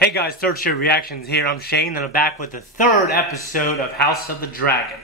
Hey guys, Third Shift Reactions here. I'm Shane, and I'm back with the third episode of House of the Dragon.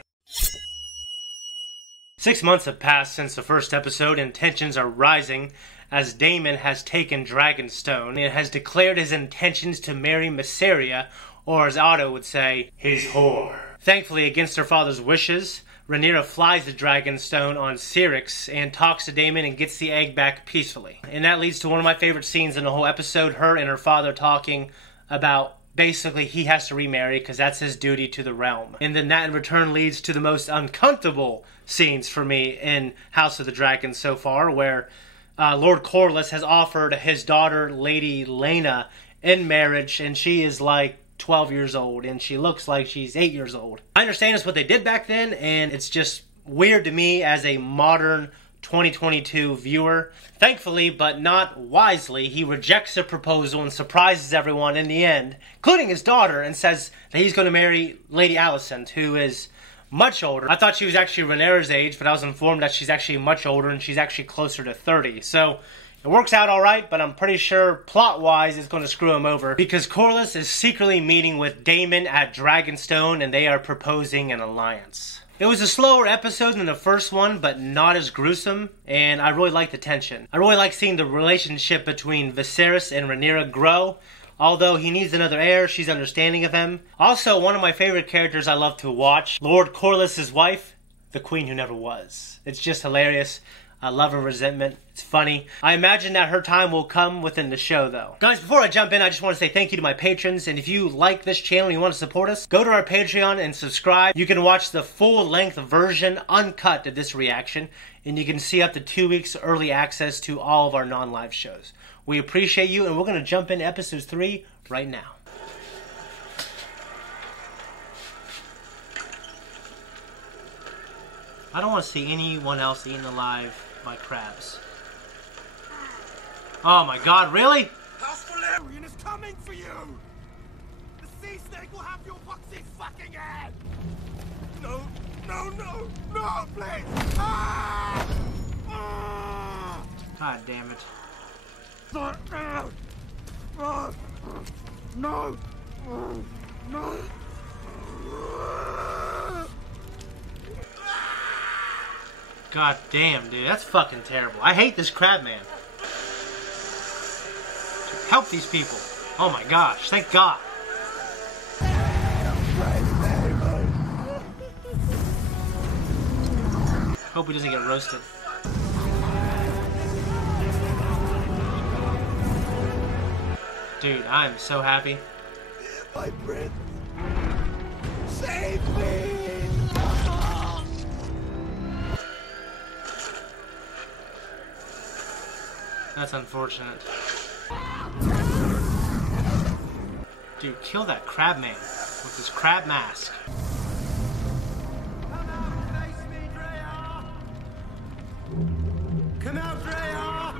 6 months have passed since the first episode, and tensions are rising as Daemon has taken Dragonstone and has declared his intentions to marry Viserys, or as Otto would say, his whore. Thankfully, against her father's wishes, Rhaenyra flies the Dragonstone on Viserys and talks to Daemon and gets the egg back peacefully. And that leads to one of my favorite scenes in the whole episode, her and her father talking about basically he has to remarry because that's his duty to the realm. And then that in return leads to the most uncomfortable scenes for me in House of the Dragon so far, where Lord Corlys has offered his daughter, Lady Rhaenyra, in marriage, and she is like 12 years old, and she looks like she's 8 years old. I understand it's what they did back then, and it's just weird to me as a modern 2022 viewer. Thankfully, but not wisely, he rejects the proposal and surprises everyone in the end, including his daughter, and says that he's going to marry Lady Alicent, who is much older. I thought she was actually Rhaenyra's age, but I was informed that she's actually much older, and she's actually closer to 30. So it works out alright, but I'm pretty sure plot-wise it's going to screw him over, because Corlys is secretly meeting with Daemon at Dragonstone, and they are proposing an alliance. It was a slower episode than the first one, but not as gruesome, and I really like the tension. I really like seeing the relationship between Viserys and Rhaenyra grow. Although he needs another heir, she's understanding of him. Also, one of my favorite characters I love to watch, Lord Corlys' wife, the queen who never was. It's just hilarious. I love her resentment. It's funny. I imagine that her time will come within the show, though. Guys, before I jump in, I just want to say thank you to my patrons. And if you like this channel and you want to support us, go to our Patreon and subscribe. You can watch the full-length version, uncut, of this reaction. And you can see up to 2 weeks early access to all of our non-live shows. We appreciate you, and we're going to jump into episode 3 right now. I don't want to see anyone else eaten alive by crabs. Oh my god, really? House Valerian is coming for you! The sea snake will have your boxy fucking head! No, no, no, no, please! Ah! Ah! God damn it. No! No! No! God damn, dude, that's fucking terrible. I hate this Crabman. Help these people. Oh my gosh, thank God. Hope he doesn't get roasted. Dude, I am so happy. My prince! Save me! That's unfortunate. Dude, kill that Crabman with his crab mask. Come out and face me, Rhaenyra! Come out, Rhaenyra!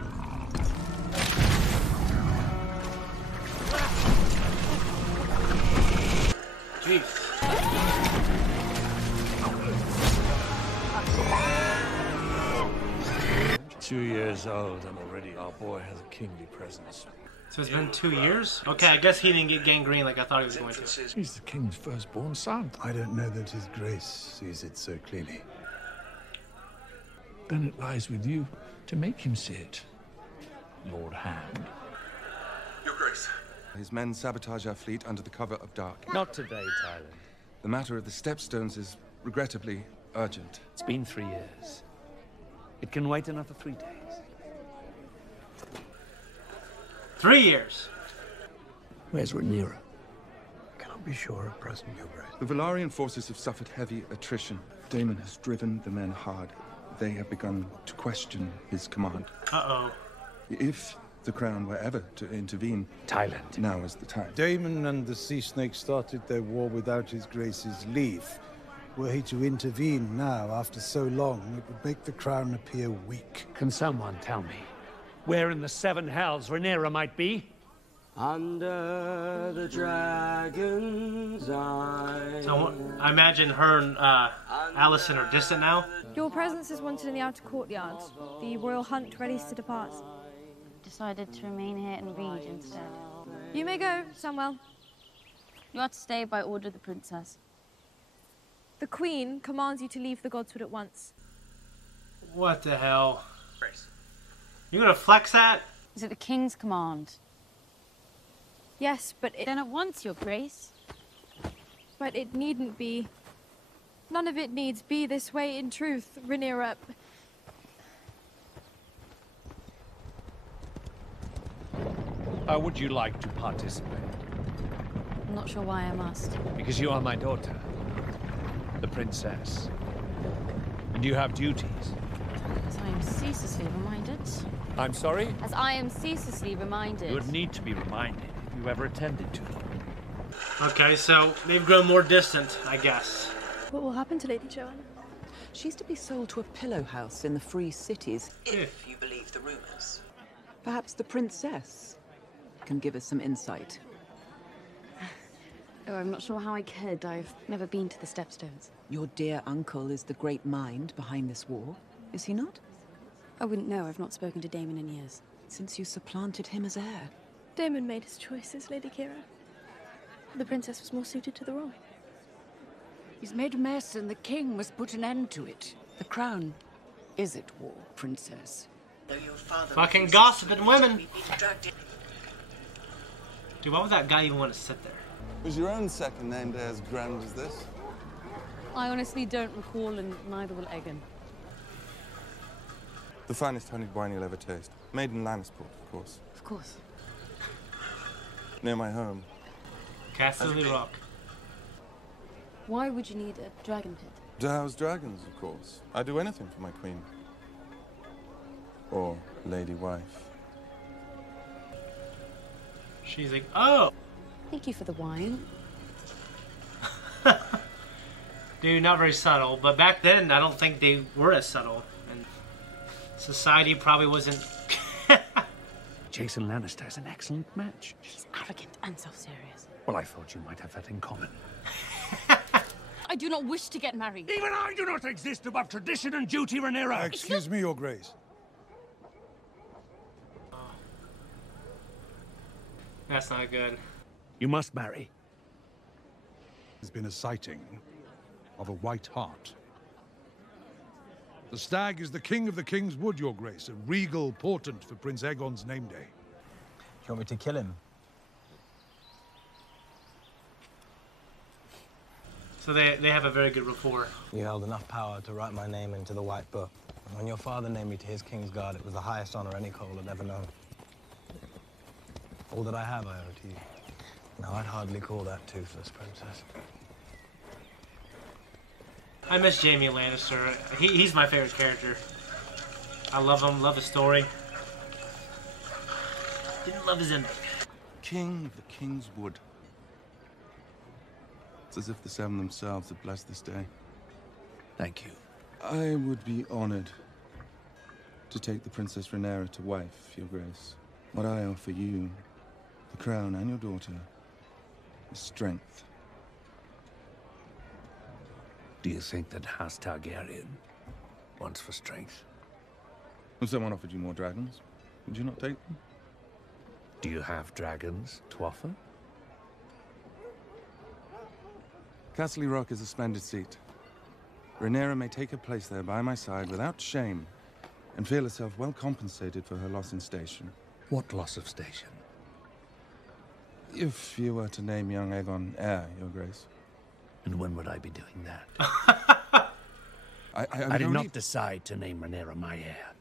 Jeez. 2 years old, and already our boy has a kingly presence. So it's been 2 years? Okay, I guess he didn't get gangrene like I thought he was going to. He's the king's firstborn son. I don't know that His Grace sees it so clearly. Then it lies with you to make him see it, Lord Hand. Your Grace. His men sabotage our fleet under the cover of dark. Not today, Tyler. The matter of the stepstones is regrettably urgent. It's been 3 years. It can wait another 3 days. 3 years. Where's Rhaenyra? Cannot be sure at present, Your Grace. The Velaryon forces have suffered heavy attrition. Daemon has driven the men hard. They have begun to question his command. Uh-oh. If the crown were ever to intervene, Thailand. now is the time. Daemon and the Sea Snake started their war without His Grace's leave. Were he to intervene now, after so long, it would make the crown appear weak. Can someone tell me where in the 7 hells Rhaenyra might be? Under the dragon's eye. So I imagine her and Alicent are distant now. Your presence is wanted in the outer courtyard. The royal hunt ready to depart. Decided to remain here and read instead. You may go, Samuel. You are to stay by order of the princess. The Queen commands you to leave the Godswood at once. What the hell? You gonna flex that? Is it the king's command? Yes, but Then at once, your grace. But it needn't be. None of it needs be this way in truth, Rhaenyra. How would you like to participate? I'm not sure why I must. Because you are my daughter, the princess. And you have duties. As I am ceaselessly reminded. I'm sorry? As I am ceaselessly reminded. You would need to be reminded if you ever attended to them. Okay, so they've grown more distant, I guess. What will happen to Lady Joanna? She's to be sold to a pillow house in the Free Cities, If you believe the rumors. Perhaps the princess can give us some insight. Oh, I'm not sure how I could. I've never been to the Stepstones. Your dear uncle is the great mind behind this war, is he not? I wouldn't know. I've not spoken to Daemon in years. Since you supplanted him as heir. Daemon made his choices, Lady Kira. The princess was more suited to the role. He's made a mess and the king must put an end to it. The crown is at war, princess. Fucking gossiping women. Dude, why would that guy even want to sit there? Was your own second named heir as grand as this? I honestly don't recall, and neither will Egan. The finest honeyed wine you'll ever taste. Made in Lannisport, of course. Of course. Near my home. Castle Rock. Why would you need a dragon pit? To house dragons, of course. I'd do anything for my queen. Or lady wife. She's like, oh! Thank you for the wine. Dude, not very subtle, but back then I don't think they were as subtle. And society probably wasn't... Jason Lannister's an excellent match. He's arrogant and self-serious. Well, I thought you might have that in common. I do not wish to get married. Even I do not exist above tradition and duty, Rhaenyra. Excuse me, Your Grace. That's not good. You must marry. There's been a sighting of a white hart. The stag is the king of the King's Wood, Your Grace, a regal portent for Prince Aegon's name day. You want me to kill him? So they have a very good rapport. You held enough power to write my name into the White Book. And when your father named me to his King's Guard, it was the highest honor any Cole had ever known. All that I have, I owe to you. Now, I'd hardly call that toothless, Princess. I miss Jaime Lannister. He's my favorite character. I love him, love his story. Didn't love his ending. King of the King's Wood. It's as if the Seven themselves had blessed this day. Thank you. I would be honored to take the Princess Rhaenyra to wife, Your Grace. What I offer you, the crown and your daughter, is strength. Do you think that House Targaryen wants for strength? If someone offered you more dragons, would you not take them? Do you have dragons to offer? Castle Rock is a splendid seat. Rhaenyra may take her place there by my side without shame and feel herself well compensated for her loss in station. What loss of station? If you were to name young Aegon heir, Your Grace. And when would I be doing that? I did not decide to name Rhaenyra my heir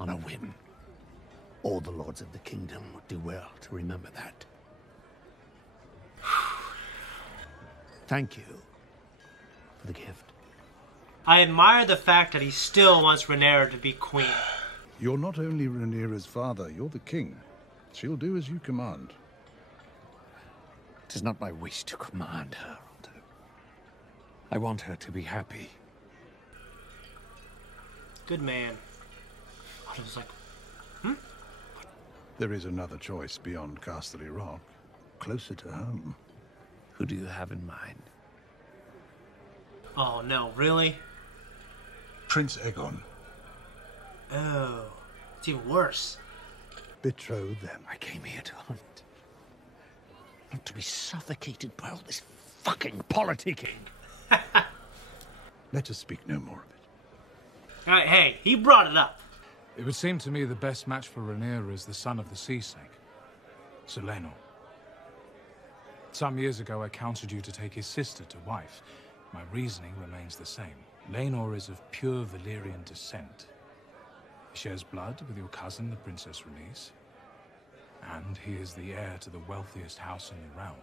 on a whim. All the lords of the kingdom would do well to remember that. Thank you for the gift. I admire the fact that he still wants Rhaenyra to be queen. You're not only Rhaenyra's father, you're the king. She'll do as you command. It is not my wish to command her, Otto. I want her to be happy. Good man. I was like, There is another choice beyond Castle Rock, closer to home. Who do you have in mind? oh no, really? Prince Aegon. Oh, it's even worse. Betroth them. I came here to hunt. Not to be suffocated by all this fucking politicking. Let us speak no more of it. Hey, he brought it up. It would seem to me the best match for Rhaenyra is the son of the sea snake, Sir Laenor. Some years ago, I counseled you to take his sister to wife. My reasoning remains the same. Laenor is of pure Valyrian descent. He shares blood with your cousin, the Princess Rhaenys. And he is the heir to the wealthiest house in the realm.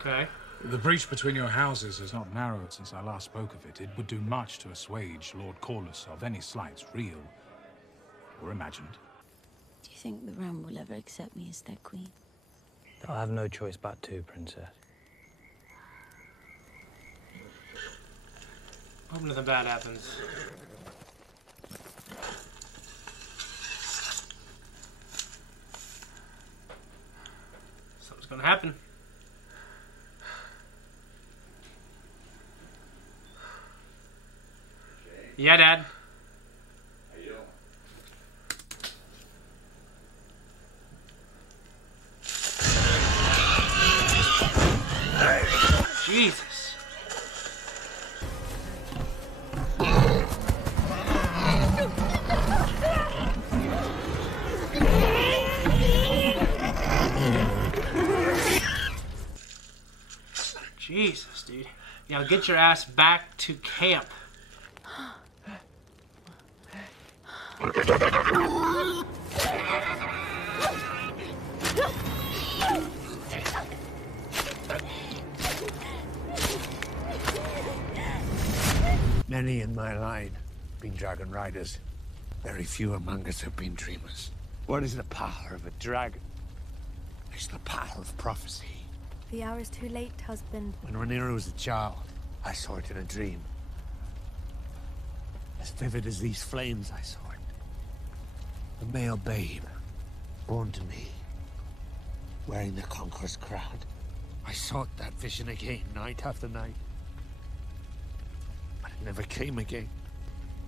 Okay. The breach between your houses has not narrowed since I last spoke of it. It would do much to assuage Lord Corlys of any slights, real or imagined. Do you think the realm will ever accept me as their queen? I'll have no choice but to, Princess. Hope nothing bad happens. Something's gonna happen. Yeah, Dad. Jesus. Jesus, dude. Now get your ass back to camp. Many in my line have been dragon riders. Very few among us have been dreamers. What is the power of a dragon? It's the power of prophecy. The hour is too late, husband. When Rhaenyra was a child, I saw it in a dream. As vivid as these flames, I saw it. A male babe, born to me, wearing the conqueror's crown. I sought that vision again, night after night. But it never came again.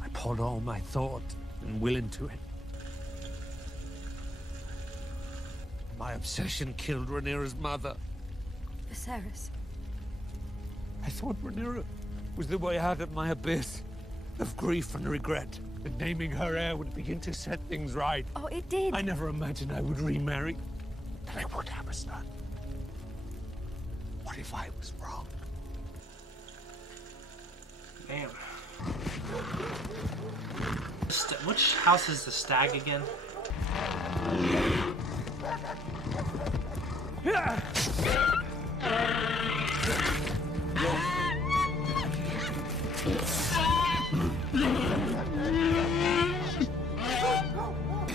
I poured all my thought and will into it. My obsession killed Rhaenyra's mother. Viserys. I thought Rhaenyra was the way out of my abyss of grief and regret. And naming her heir would begin to set things right. Oh, it did. I never imagined I would remarry. That I would have a son. What if I was wrong? Damn. Which house is the stag again?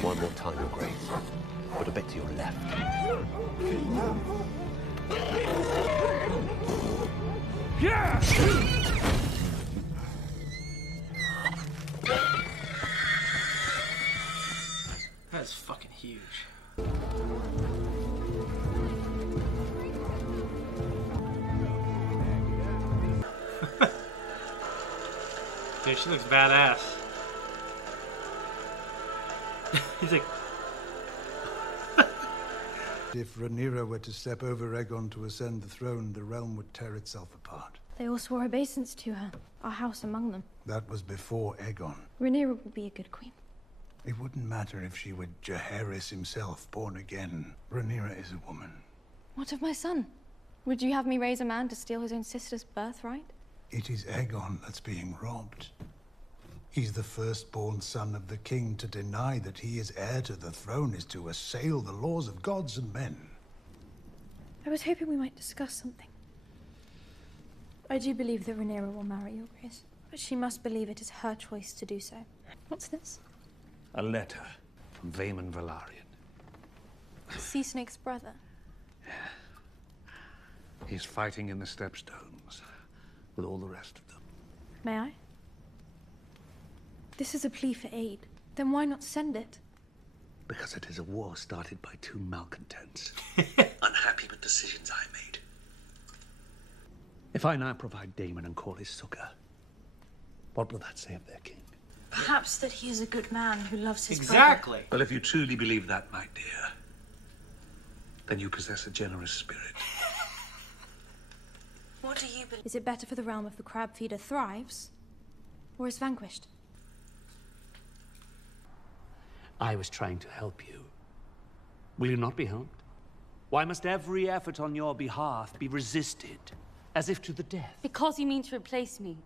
One more time, Your Grace. Put a bit to your left. Yeah! That's fucking huge. Dude, she looks badass. He's like... If Rhaenyra were to step over Aegon to ascend the throne, the realm would tear itself apart. They all swore obeisance to her, our house among them. That was before Aegon. Rhaenyra will be a good queen. It wouldn't matter if she were Jaehaerys himself, born again. Rhaenyra is a woman. What of my son? Would you have me raise a man to steal his own sister's birthright? It is Aegon that's being robbed. He's the firstborn son of the king. To deny that he is heir to the throne is to assail the laws of gods and men. I was hoping we might discuss something. I do believe that Rhaenyra will marry Your Grace, but she must believe it is her choice to do so. What's this? A letter from Daemon Velaryon. Sea Snake's brother. He's fighting in the Stepstones with all the rest of them. May I? This is a plea for aid. Then why not send it? Because it is a war started by two malcontents, unhappy with decisions I made. If I now provide Daemon and call his succor, what will that say of their king? Perhaps that he is a good man who loves his Exactly. Well, if you truly believe that, my dear, then you possess a generous spirit. What do you believe? Is it better for the realm if the crab feeder thrives, or is vanquished? I was trying to help you. Will you not be helped? Why must every effort on your behalf be resisted, as if to the death? Because you mean to replace me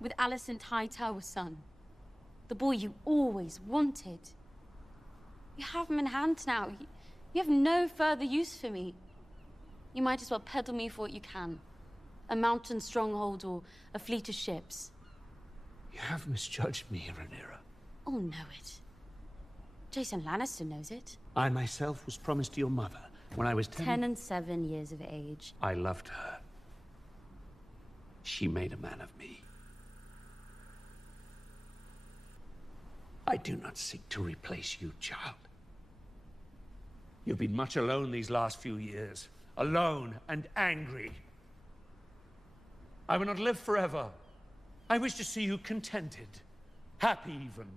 with Alicent Hightower's son, the boy you always wanted. You have him in hand now. You have no further use for me. You might as well peddle me for what you can. A mountain stronghold or a fleet of ships. You have misjudged me, Rhaenyra. Oh, know it. Jason Lannister knows it. I myself was promised to your mother when I was 10 and 7 years of age. I loved her. She made a man of me. I do not seek to replace you, child. You've been much alone these last few years. Alone and angry. I will not live forever. I wish to see you contented. Happy, even.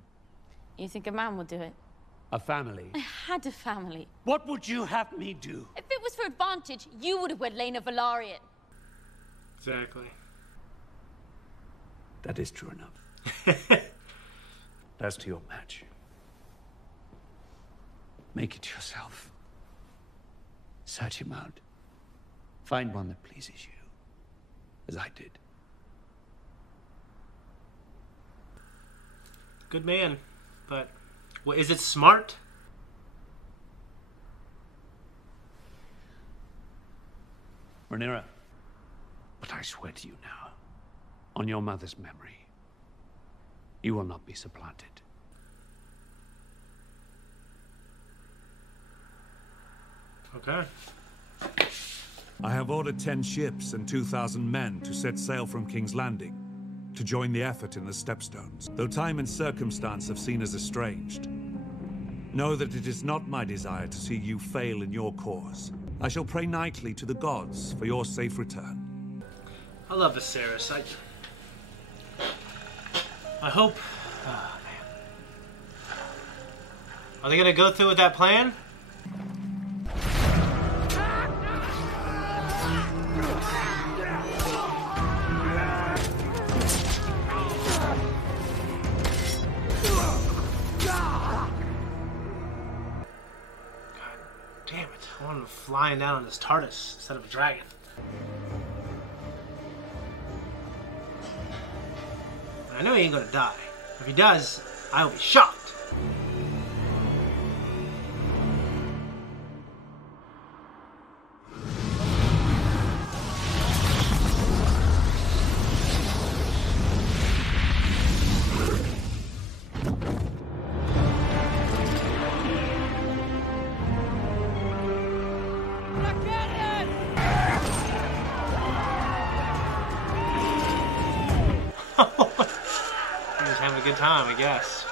You think a man would do it? A family. I had a family. What would you have me do? If it was for advantage, you would have wed Lena Velaryon. Exactly. That is true enough. As to your match, make it yourself. Search him out. Find one that pleases you, as I did. Good man, but well, is it smart? Rhaenyra, but I swear to you now, on your mother's memory, you will not be supplanted. Okay. I have ordered 10 ships and 2,000 men to set sail from King's Landing, to join the effort in the Stepstones. Though time and circumstance have seen us estranged, know that it is not my desire to see you fail in your cause. I shall pray nightly to the gods for your safe return. I love Viserys. I hope... Oh, man. Are they gonna go through with that plan? Damn it. I want him flying down on his TARDIS instead of a dragon. I know he ain't gonna die. If he does, I will be shocked. Having a good time, I guess.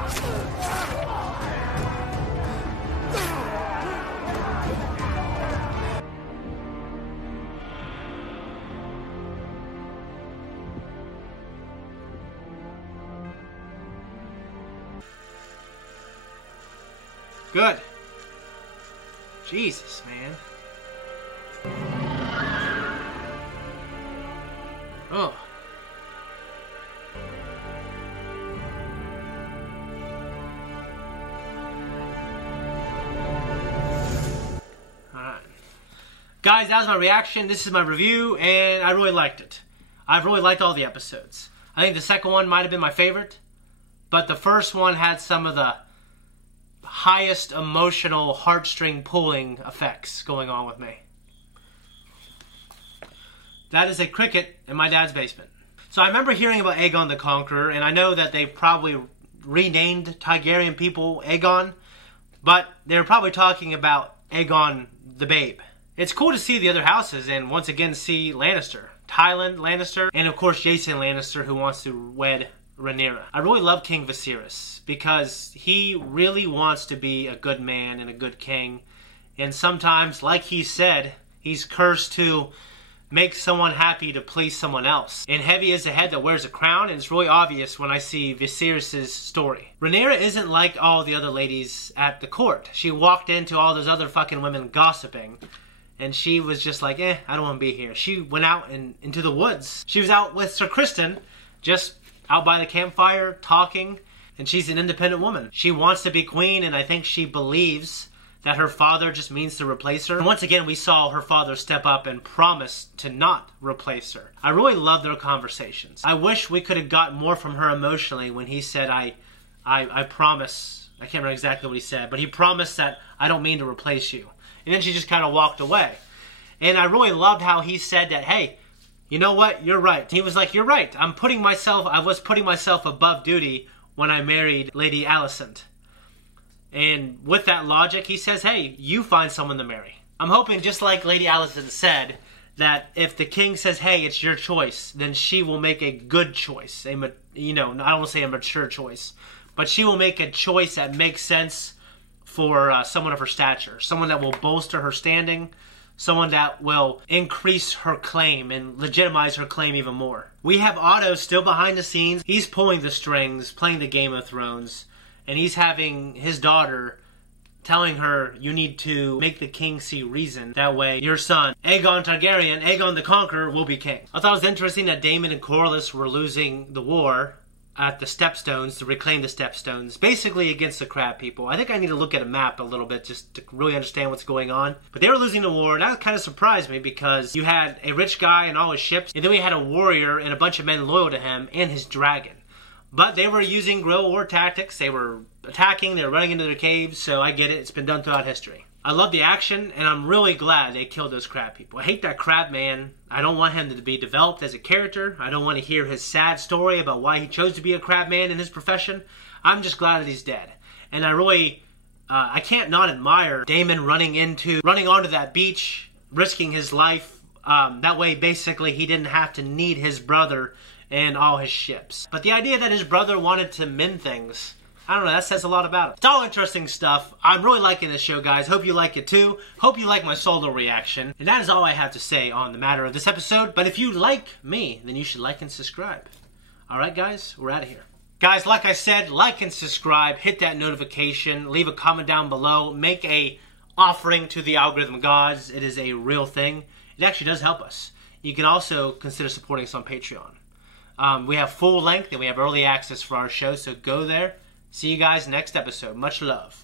Good. Jesus, man. Oh. Guys, that was my reaction. This is my review, and I really liked it. I've really liked all the episodes. I think the second one might have been my favorite, but the first one had some of the highest emotional heartstring pulling effects going on with me. That is a cricket in my dad's basement. So I remember hearing about Aegon the Conqueror, and I know that they probably renamed Targaryen people Aegon, but they're probably talking about Aegon the Babe. It's cool to see the other houses and once again see Lannister. Tywin Lannister, and of course Jason Lannister, who wants to wed Rhaenyra. I really love King Viserys because he really wants to be a good man and a good king. And sometimes, like he said, he's cursed to make someone happy to please someone else. And heavy is the head that wears a crown, and it's really obvious when I see Viserys' story. Rhaenyra isn't like all the other ladies at the court. She walked into all those other fucking women gossiping, and she was just like, I don't want to be here. She went out into the woods. She was out with Sir Criston, just out by the campfire, talking, and she's an independent woman. She wants to be queen, and I think she believes that her father just means to replace her. And once again, we saw her father step up and promise to not replace her. I really love their conversations. I wish we could have got more from her emotionally when he said, I promise. I can't remember exactly what he said, but he promised that I don't mean to replace you. And then she just kind of walked away. And I really loved how he said that, hey, you know what? You're right. He was like, you're right. I was putting myself above duty when I married Lady Alicent. And with that logic, he says, hey, you find someone to marry. I'm hoping, just like Lady Alicent said, that if the king says, hey, it's your choice, then she will make a good choice. I don't want to say a mature choice, but she will make a choice that makes sense for someone of her stature. Someone that will bolster her standing. Someone that will increase her claim and legitimize her claim even more. We have Otto still behind the scenes. He's pulling the strings, playing the Game of Thrones. And he's having his daughter telling her, you need to make the king see reason. That way, your son, Aegon Targaryen, Aegon the Conqueror, will be king. I thought it was interesting that Daemon and Corlys were losing the war at the Stepstones to reclaim the Stepstones, basically against the Crab people. I think I need to look at a map a little bit just to really understand what's going on. But they were losing the war, and that kind of surprised me because you had a rich guy and all his ships, and then we had a warrior and a bunch of men loyal to him and his dragon. But they were using guerrilla war tactics. They were attacking. They were running into their caves. So I get it. It's been done throughout history. I love the action, and I'm really glad they killed those Crab people. I hate that Crabman. I don't want him to be developed as a character. I don't want to hear his sad story about why he chose to be a Crabman in his profession. I'm just glad that he's dead. And I really, I can't not admire Daemon running onto that beach, risking his life. That way, basically, he didn't have to need his brother and all his ships. But the idea that his brother wanted to mend things, I don't know, that says a lot about it. It's all interesting stuff. I'm really liking this show, guys. Hope you like it too. Hope you like my solo reaction. And that is all I have to say on the matter of this episode. But if you like me, then you should like and subscribe. Alright guys, we're out of here. Guys, like I said, like and subscribe, hit that notification, leave a comment down below, make a offering to the algorithm gods. It is a real thing. It actually does help us. You can also consider supporting us on Patreon. We have full length and we have early access for our show, so go there. See you guys next episode. Much love.